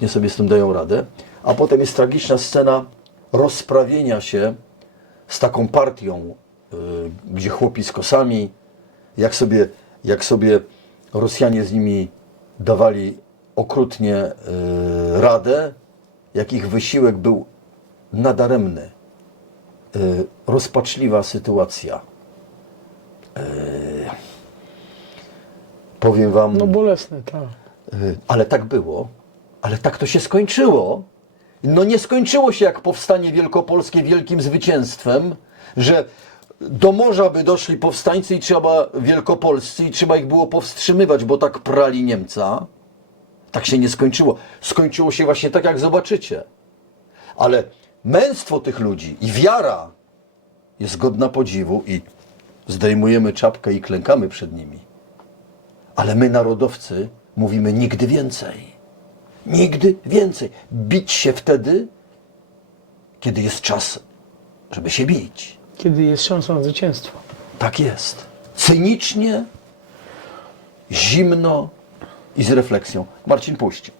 nie sobie z tym dają radę. A potem jest tragiczna scena rozprawienia się z taką partią, y, gdzie chłopi z kosami, jak sobie, jak sobie Rosjanie z nimi dawali okrutnie y, radę, jak ich wysiłek był nadaremny. Y, rozpaczliwa sytuacja. Y, powiem wam. No bolesne, tak. Y, Ale tak było, ale tak to się skończyło. No nie skończyło się jak powstanie wielkopolskie wielkim zwycięstwem, że do morza by doszli powstańcy i trzeba wielkopolscy i trzeba ich było powstrzymywać, bo tak prali Niemca. Tak się nie skończyło. Skończyło się właśnie tak, jak zobaczycie. Ale męstwo tych ludzi i wiara jest godna podziwu i zdejmujemy czapkę i klękamy przed nimi. Ale my, narodowcy, mówimy nigdy więcej. Nigdy więcej. Bić się wtedy, kiedy jest czas, żeby się bić. Kiedy jest szansa na zwycięstwo. Tak jest. Cynicznie, zimno i z refleksją. Marcin, puść.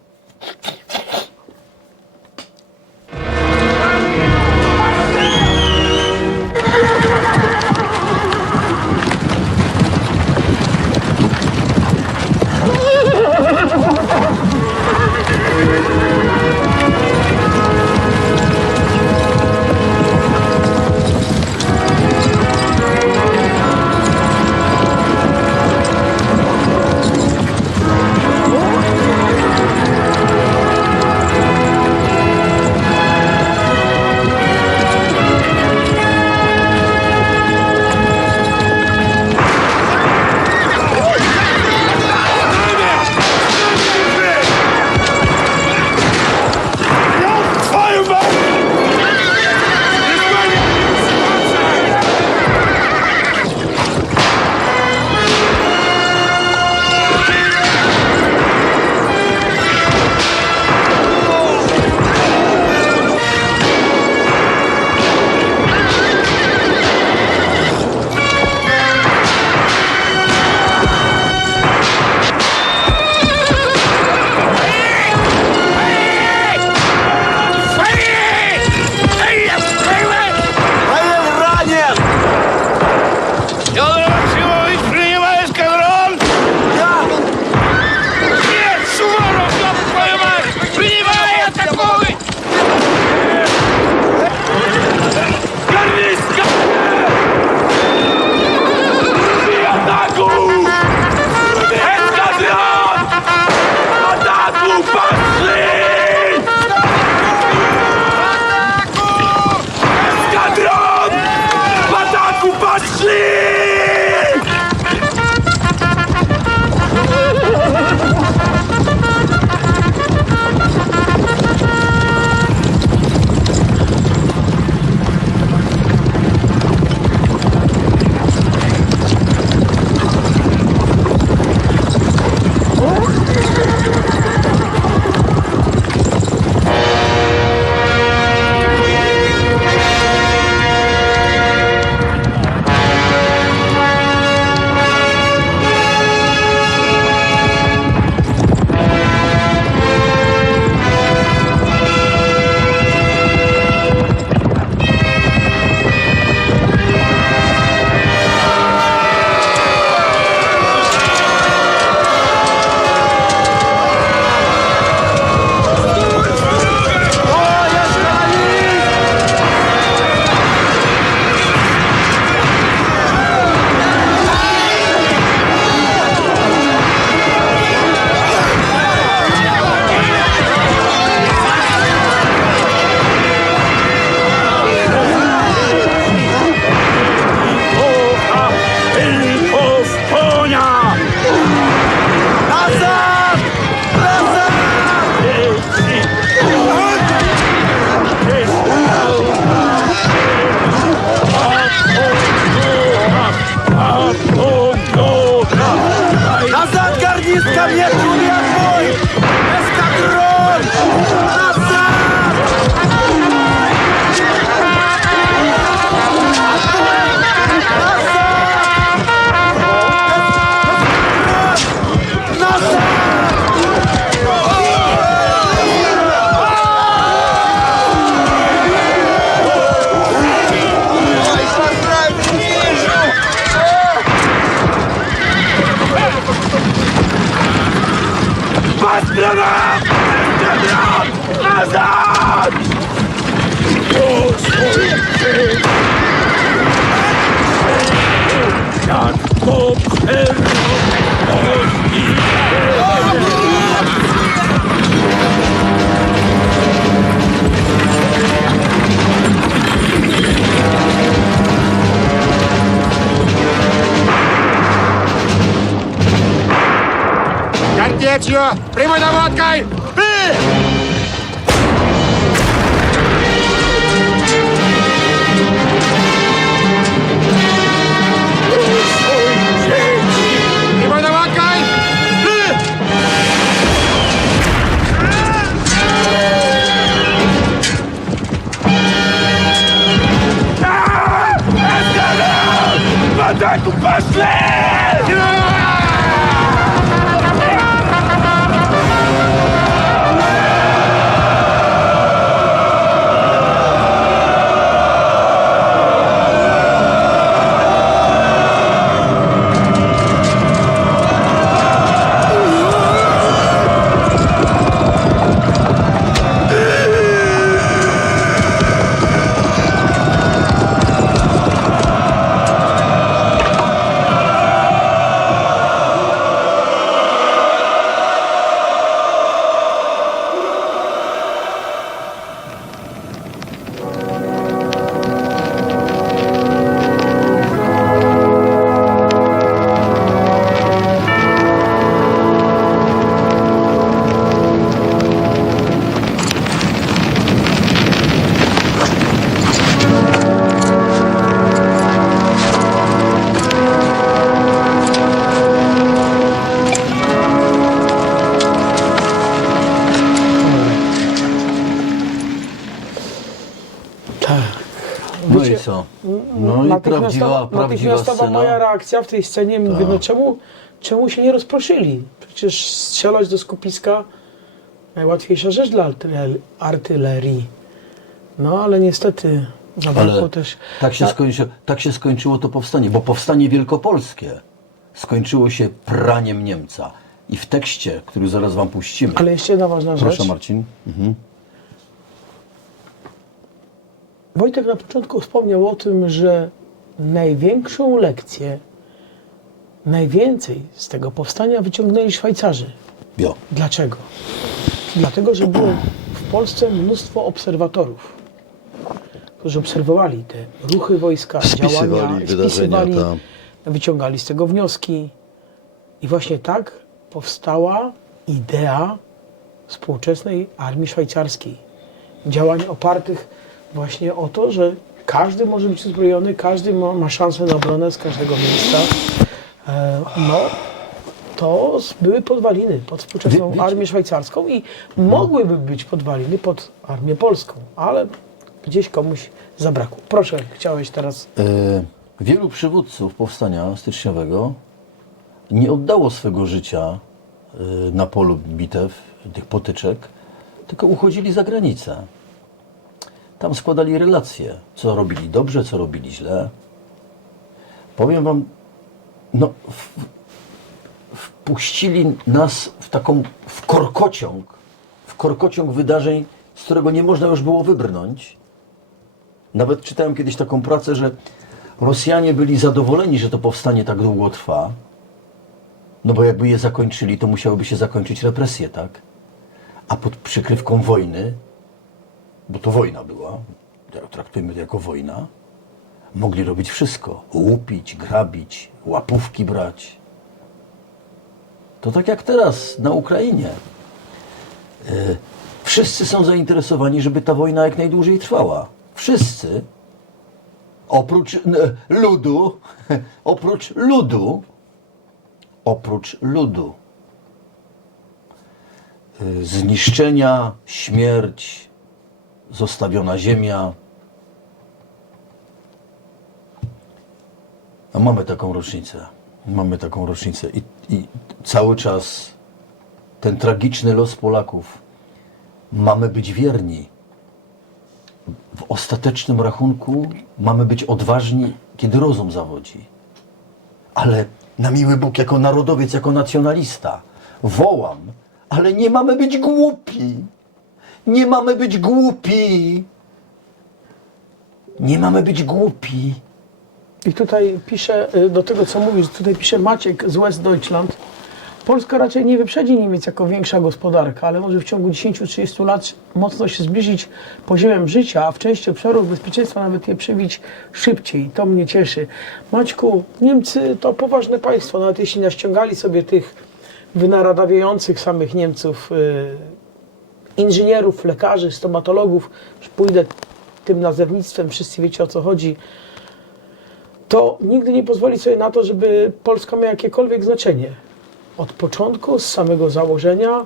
Mariette Спасибо! Назад! Jan Bob Herr Djeđio, primoj da votkaj! Pi! Primoj da votkaj! Pi! Ah! I prawdziwa, natychmiastowa scena. moja reakcja w tej scenie, mówię, no czemu, czemu się nie rozproszyli? Przecież strzelać do skupiska najłatwiejsza rzecz dla artylerii. artylerii. No ale niestety zabrakło Ale też... tak się, skończy, tak się skończyło to powstanie, bo powstanie wielkopolskie skończyło się praniem Niemca. I w tekście, który zaraz wam puścimy. Ale jeszcze jedna ważna Proszę rzecz. Marcin. Mhm. Wojtek na początku wspomniał o tym, że największą lekcję, najwięcej z tego powstania wyciągnęli Szwajcarzy. Jo. Dlaczego? Dlatego, że było w Polsce mnóstwo obserwatorów, którzy obserwowali te ruchy wojska, Spisywali działania, spisywali, tak. wyciągali z tego wnioski. I właśnie tak powstała idea współczesnej armii szwajcarskiej. Działań opartych właśnie o to, że każdy może być uzbrojony, każdy ma, ma szansę na obronę z każdego miejsca. E, no, to były podwaliny pod współczesną armię szwajcarską i mogłyby być podwaliny pod armię polską, ale gdzieś komuś zabrakło. Proszę, chciałeś teraz. E, wielu przywódców powstania styczniowego nie oddało swego życia e, na polu bitew, tych potyczek, tylko uchodzili za granicę. Tam składali relacje, co robili dobrze, co robili źle. Powiem wam, no, w, wpuścili nas w taką, w korkociąg, w korkociąg wydarzeń, z którego nie można już było wybrnąć. Nawet czytałem kiedyś taką pracę, że Rosjanie byli zadowoleni, że to powstanie tak długo trwa, no bo jakby je zakończyli, to musiałyby się zakończyć represje, tak? A pod przykrywką wojny, bo to wojna była, traktujmy to jako wojna, mogli robić wszystko. Łupić, grabić, łapówki brać. To tak jak teraz na Ukrainie. E, Wszyscy są zainteresowani, żeby ta wojna jak najdłużej trwała. Wszyscy. Oprócz ludu, oprócz ludu, oprócz ludu. Y, Zniszczenia, śmierć, zostawiona ziemia. A mamy taką rocznicę. Mamy taką rocznicę. I, I cały czas ten tragiczny los Polaków mamy być wierni. W ostatecznym rachunku mamy być odważni, kiedy rozum zawodzi. Ale na miły Bóg, jako narodowiec, jako nacjonalista, wołam, ale nie mamy być głupi. Nie mamy być głupi. Nie mamy być głupi. I tutaj pisze, y, do tego co mówisz, tutaj pisze Maciek z West Deutschland. Polska raczej nie wyprzedzi Niemiec jako większa gospodarka, ale może w ciągu 10-30 lat mocno się zbliżyć poziomem życia, a w części obszarów bezpieczeństwa nawet je przebić szybciej. To mnie cieszy. Maćku, Niemcy to poważne państwo, nawet jeśli naściągali sobie tych wynaradawiających samych Niemców y, inżynierów, lekarzy, stomatologów, pójdę tym nazewnictwem, wszyscy wiecie o co chodzi, to nigdy nie pozwoli sobie na to, żeby Polska miała jakiekolwiek znaczenie. Od początku, z samego założenia,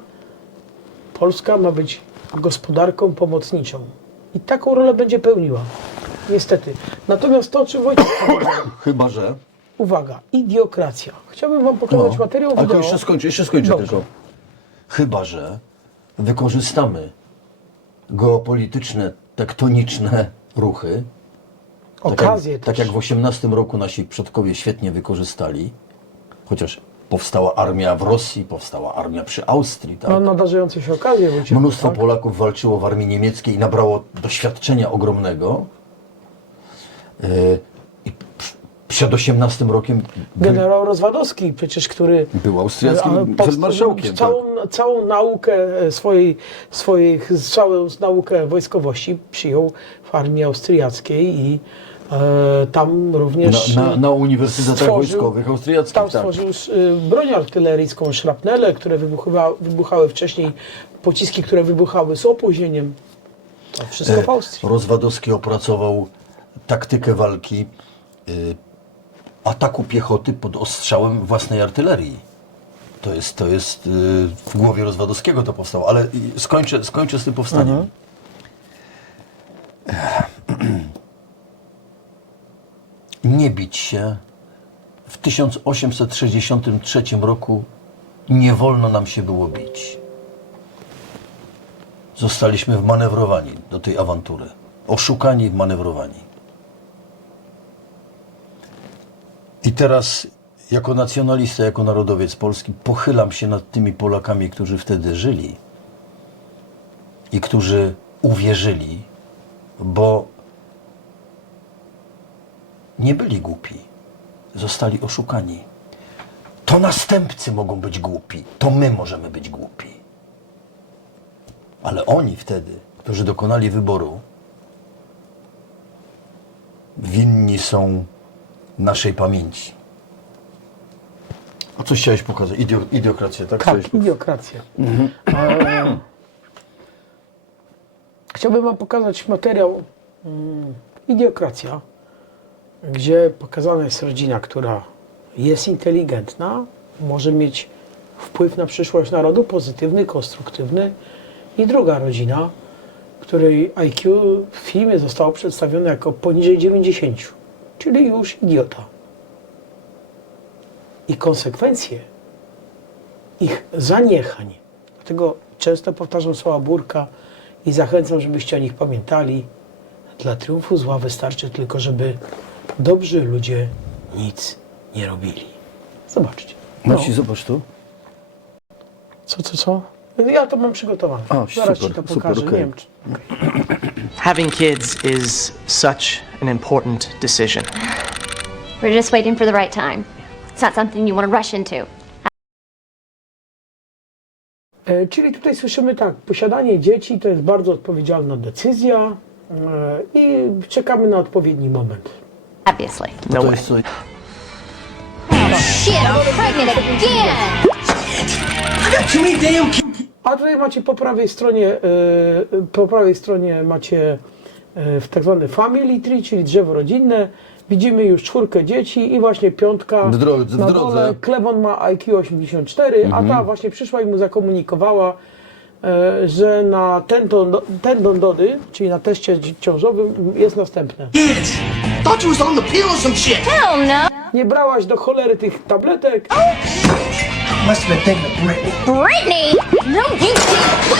Polska ma być gospodarką pomocniczą. I taką rolę będzie pełniła. Niestety. Natomiast to, o czym Wojciech Chyba, że. uwaga, idiokracja. Chciałbym Wam pokazać materiał No. Ale to wideo. jeszcze skończę, jeszcze skończę Dobrze. tylko. Chyba, że wykorzystamy geopolityczne, tektoniczne ruchy, Okazję tak, jak, tak jak w 18 roku nasi przodkowie świetnie wykorzystali, chociaż powstała armia w Rosji, powstała armia przy Austrii, tak? No, nadarzające się okazje. Mnóstwo tak? Polaków walczyło w armii niemieckiej i nabrało doświadczenia ogromnego. Yy, I pr- przed 18 rokiem Generał Rozwadowski, przecież, który był austriackim powst- feldmarszałkiem. Tak. Całą, naukę e, swojej, swoich, całą naukę wojskowości przyjął w armii austriackiej i e, tam również Na, na, na uniwersytetach stworzył- wojskowych austriackich. tam tak. stworzył y, broń artyleryjską, szrapnele, które wybuchywa, wybuchały wcześniej, pociski, które wybuchały z opóźnieniem. To wszystko w E, Austrii. Rozwadowski opracował taktykę walki y, ataku piechoty pod ostrzałem własnej artylerii. To jest, to jest y, w głowie Rozwadowskiego to powstało, ale skończę, skończę z tym powstaniem. Nie bić się. W 1863 roku nie wolno nam się było bić. Zostaliśmy wmanewrowani do tej awantury. Oszukani i wmanewrowani. I teraz, jako nacjonalista, jako narodowiec polski, pochylam się nad tymi Polakami, którzy wtedy żyli i którzy uwierzyli, bo nie byli głupi. Zostali oszukani. To następcy mogą być głupi, to my możemy być głupi. Ale oni wtedy, którzy dokonali wyboru, winni są naszej pamięci. A coś chciałeś pokazać? Idio, idiokrację, tak? Chciałeś Tak, idiokracja. E, Chciałbym Wam pokazać materiał mm, Idiokracja, gdzie pokazana jest rodzina, która jest inteligentna, może mieć wpływ na przyszłość narodu, pozytywny, konstruktywny. I druga rodzina, której IQ w filmie zostało przedstawione jako poniżej 90, czyli już idiota. I konsekwencje ich zaniechań. Dlatego często powtarzam słowa Burka i zachęcam, żebyście o nich pamiętali. Dla triumfu zła wystarczy tylko, żeby dobrzy ludzie nic nie robili. Zobaczcie. No, Marcin, zobacz tu. co, co, co? Ja to mam przygotowane. A, Zaraz super, Ci to super, pokażę. okej. Nie wiem, czy... Having kids is such an important decision. We're just waiting for the right time. It's not something you want to rush into. E, Czyli tutaj słyszymy tak, posiadanie dzieci to jest bardzo odpowiedzialna decyzja e, i czekamy na odpowiedni moment. Obviously. No way. co? Shit, I'm pregnant again! A tutaj macie po prawej stronie, e, po prawej stronie macie w tak zwany family tree, czyli drzewo rodzinne. Widzimy już czwórkę dzieci i właśnie piątka W dro- w na drodze. dole. Klewon ma IQ 84, a ta właśnie przyszła i mu zakomunikowała, e, że na tendon, tendon Dody, czyli na teście ciążowym jest następne. No! Nie brałaś do cholery tych tabletek, Must have been thinking of Britney. Brittany! No, you!